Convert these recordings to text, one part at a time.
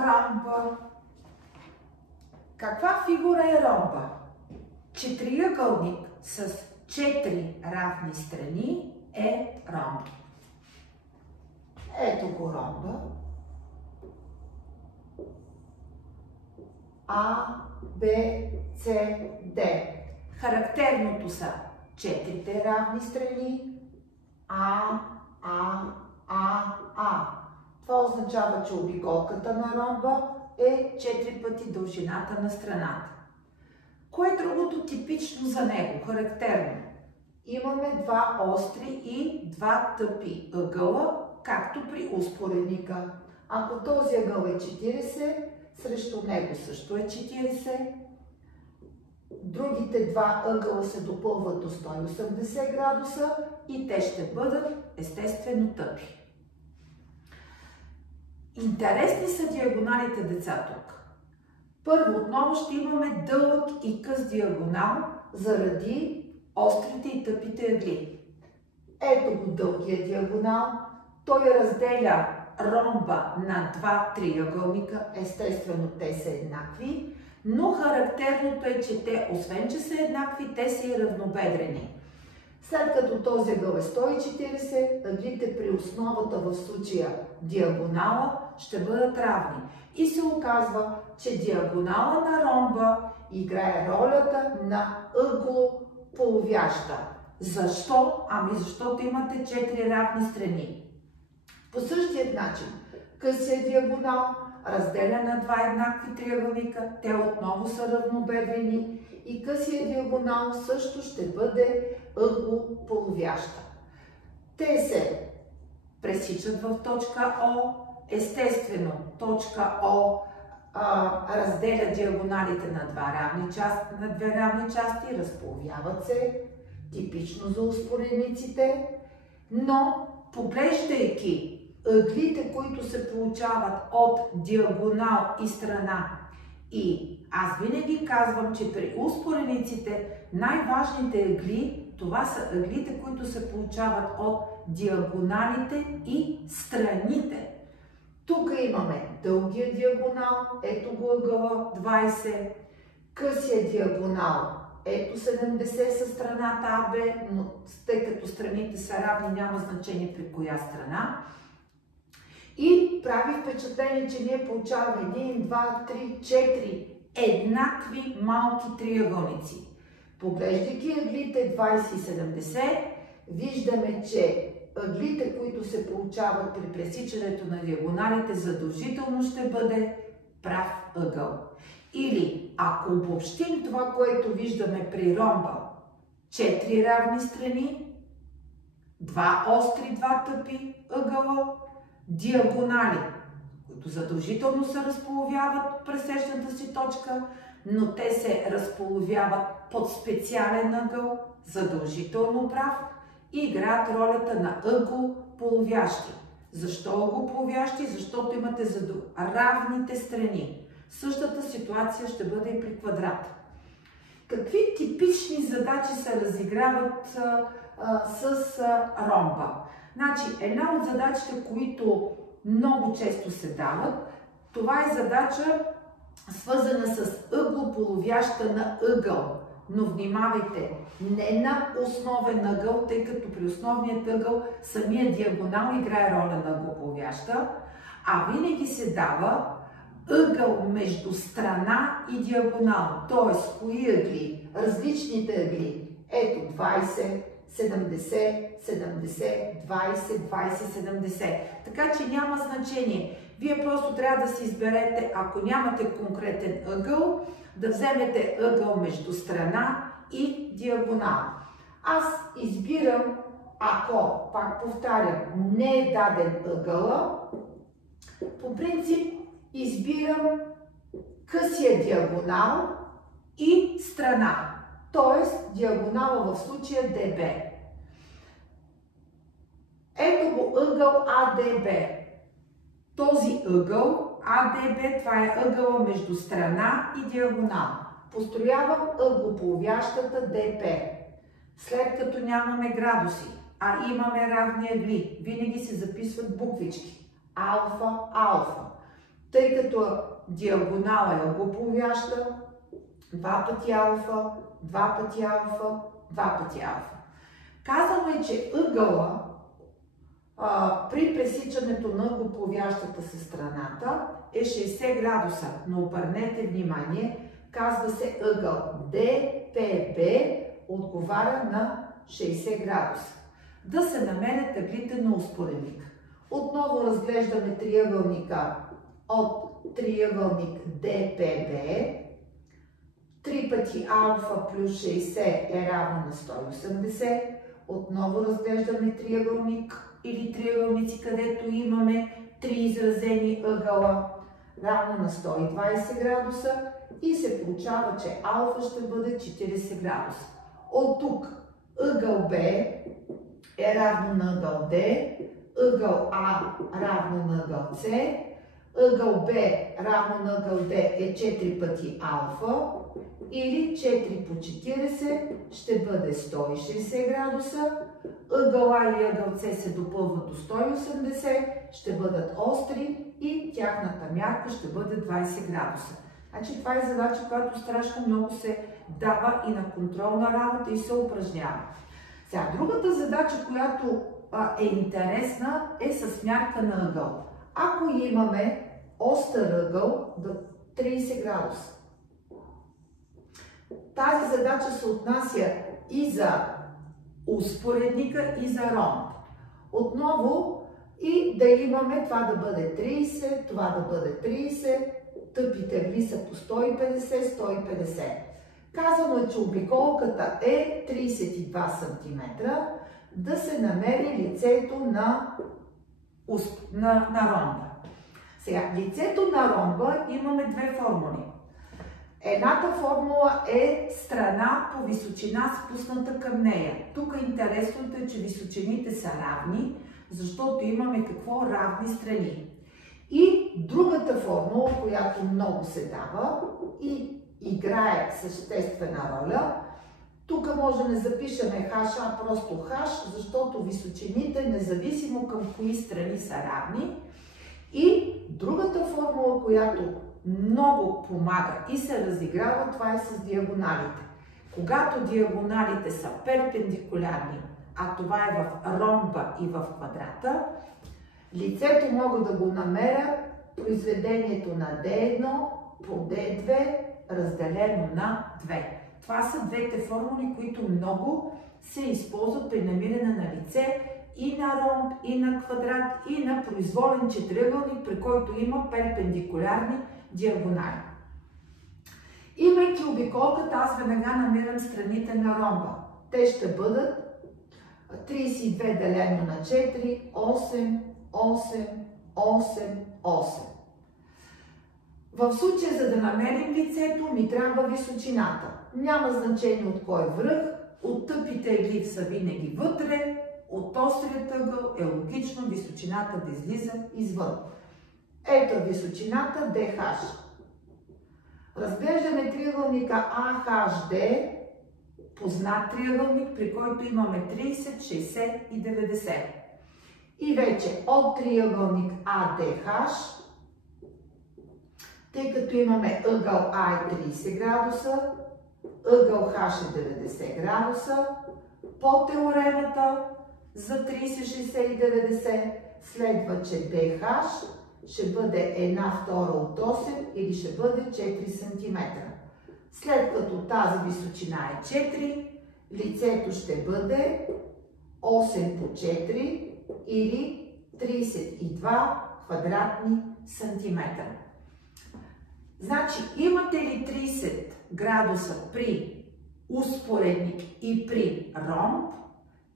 ромба. Каква фигура е ромба? Че триъгълник с 4 равни страни е ромб. Ето го ромба. А, Б, С, Д. Характерното са 4 равни страни. А. Това означава, че обиколката на ромба е 4 пъти дължината на страната. Кое е другото типично за него, характерно? Имаме два остри и два тъпи ъгъла, както при успоредника. Ако този ъгъл е 40, срещу него също е 40. Другите два ъгъла се допълват до 180 градуса и те ще бъдат естествено тъпи. Интересни са диагоналите, деца, тук. Първо, отново ще имаме дълъг и къс диагонал заради острите и тъпите ъгли. Ето го дългия диагонал. Той разделя ромба на два триъгълника. Естествено, те са еднакви, но характерното е, че те, освен че са еднакви, те са и равнобедрени. След като този ъгъл е 140, ъглите при основата, в случая диагонала, ще бъдат равни. И се оказва, че диагонала на ромба играе ролята на ъглополовяща. Защо? Ами защото имате 4 равни страни. По същия начин, късия диагонал разделя на два еднакви триъгълника, те отново са равнобедрени и късия диагонал също ще бъде ъглополовяща. Те се пресичат в точка О. Естествено, точка О разделя диагоналите на две равни части, разполовяват се, типично за успоредниците, но поглеждайки ъглите, които се получават от диагонал и страна, и аз винаги казвам, че при успоредниците най-важните ъгли, това са ъглите, които се получават от диагоналите и страните. Тук имаме дългия диагонал, ето го ъгъла 20, късия диагонал, ето 70 със страната АБ, но тъй като страните са равни, няма значение при коя страна. И прави впечатление, че ние получаваме 1, 2, 3, 4 еднакви малки триъгълници. Поглеждайки ъглите 20 и 70, виждаме, че ъглите, които се получават при пресичането на диагоналите, задължително ще бъде прав ъгъл. Или, ако обобщим това, което виждаме при ромба, 4 равни страни, 2 остри, 2 тъпи ъгъла, диагонали, които задължително се разполовяват в пресечната си точка, но те се разполовяват под специален ъгъл, задължително прав, и играят ролята на ъглополовящи. Защо ъглополовящи? Защото имате равните страни. Същата ситуация ще бъде и при квадрата. Какви типични задачи се разиграват с ромба? Значи, една от задачите, които много често се дават, това е задача свързана с ъглополовяща на ъгъл. Но внимавайте, не на основен ъгъл, тъй като при основният ъгъл самия диагонал играе роля на ъглополовяща, а винаги се дава ъгъл между страна и диагонал. Т.е. кои ъгли? Различните ъгли. Ето 20, 70, 70, 20, 20, 70. Така че няма значение. Вие просто трябва да си изберете, ако нямате конкретен ъгъл, да вземете ъгъл между страна и диагонал. Аз избирам, ако, пак повтарям, не е даден ъгъла, по принцип избирам късия диагонал и страна, т.е. диагонала в случая DB. Ето го ъгъл АДБ. Този ъгъл АДБ, това е ъгъла между страна и диагонал. Построявам ъглополовящата ДП. След като нямаме градуси, а имаме равни ъгли, винаги се записват буквички. Алфа, алфа. тъй като диагонала е ъглополовяща, 2 пъти алфа, 2 пъти алфа, 2 пъти алфа. Казваме, че ъгъла при пресичането на ъглополовящата се страната е 60 градуса, но обърнете внимание, казва се ъгъл ДПБ отговаря на 60 градуса. Да се намерят ъглите на успоредника. Отново разглеждаме триъгълника от триъгълник ДПБ. 3 пъти алфа плюс 60 е равно на 180. Отново разглеждаме триъгълник или триъгълници, където имаме 3 изразени ъгъла, равно на 120 градуса и се получава, че алфа ще бъде 40 градуса. От тук ъгъл Б е равно на ъгъл Д, ъгъл А равно на ъгъл С, ъгъл Б равно на ъгъл Д е 4 пъти алфа, или 4 по 40 ще бъде 160 градуса, ъгъл А и ъгъл С се допълват до 180, ще бъдат остри и тяхната мярка ще бъде 20 градуса. Значи това е задача, която страшно много се дава и на контролна работа и се упражнява. Сега, другата задача, която е интересна, е с мярка на ъгъл. Ако имаме остър ъгъл до 30 градуса, тази задача се отнася и за успоредника, и за ромб. Отново и да имаме това да бъде 30, това да бъде 30, тъпите ъгли са по 150, 150. Казано е, че обиколката е 32 см, да се намери лицето на ромба. Сега, лицето на ромба имаме две формули. Едната формула е страна по височина спусната към нея. Тук интересното е, че височините са равни, защото имаме какво? Равни страни. И другата формула, която много се дава и играе съществена роля, тук може да не запишеме хаш, а просто хаш, защото височините, независимо към кои страни са равни. И другата формула, която много помага и се разиграва, това е с диагоналите. Когато диагоналите са перпендикулярни, а това е в ромба и в квадрата, лицето мога да го намеря произведението на D1 по D2 разделено на 2. Това са двете формули, които много се използват при намиране на лице и на ромб, и на квадрат, и на произволен четириъгълник, при който има перпендикулярни диагонали. Имайки обиколката, аз веднага намирам страните на ромба. Те ще бъдат 32 делено на 4, 8, 8, 8, 8. В случая, за да намерим лицето, ми трябва височината. Няма значение от кой връх, от тъпите ъгли са винаги вътре, от острият ъгъл е логично височината да излиза извън. Ето височината DH. Разглеждаме триъгълника AHD, познат триъгълник, при който имаме 30, 60 и 90. И вече от триъгълник ADH, тъй като имаме ъгъл А е 30 градуса, ъгъл H е 90 градуса, по теоремата за 30, 60 и 90 следва, че DH ще бъде 1/2 от 8 или ще бъде 4 см. След като тази височина е 4, лицето ще бъде 8 по 4 или 32 квадратни сантиметра. Значи, имате ли 30 градуса при успоредник и при ромб,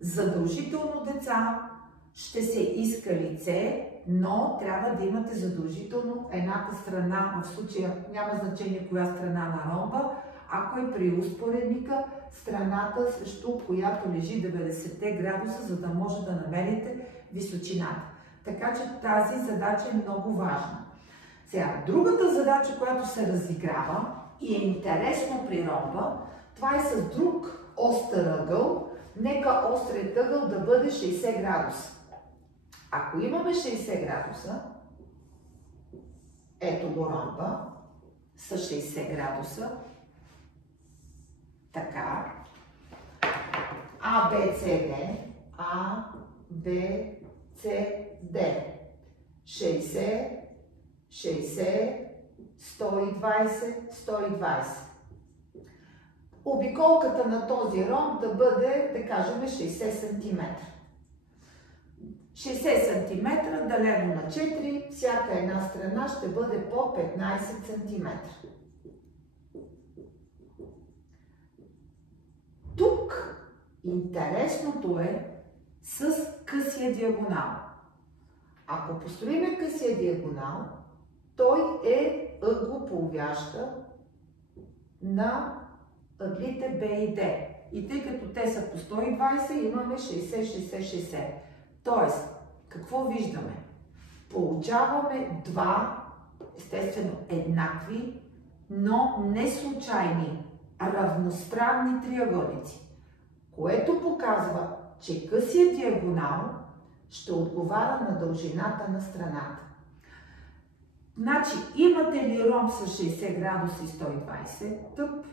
задължително, деца, ще се иска лице, но трябва да имате задължително едната страна, в случая няма значение коя страна на ромба, ако е при успоредника, страната срещу която лежи 90 градуса, за да може да намерите височината. Така че тази задача е много важна. Сега, другата задача, която се разиграва и е интересно при ромба, това е с друг остър ъгъл. Нека острият ъгъл да бъде 60 градуса. Ако имаме 60 градуса, ето го ромба с 60 градуса. Така. А, Б, С, Д. А, Б, С, Д. 60, 60, 120, 120. Обиколката на този ромб да бъде, да кажем, 60 см. 60 см делено на 4, всяка една страна ще бъде по 15 см. Тук интересното е с късия диагонал. Ако построим късия диагонал, той е ъглополвяща на ъглите B и D. И тъй като те са по 120, имаме 60, 60, 60. Тоест, какво виждаме? Получаваме два, естествено еднакви, но не случайни, равностранни триъгълници, което показва, че късия диагонал ще отговаря на дължината на страната. Значи, имате ли ромб с 60 градуса и 120 тъп,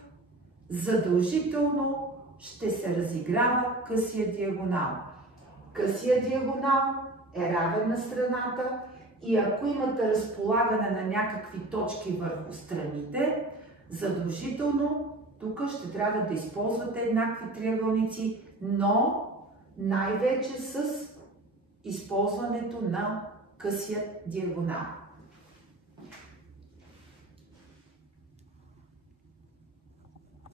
задължително ще се разиграва късия диагонал. Късия диагонал е равен на страната и ако имате разполагане на някакви точки върху страните, задължително тук ще трябва да използвате еднакви триъгълници, но най-вече с използването на късия диагонал.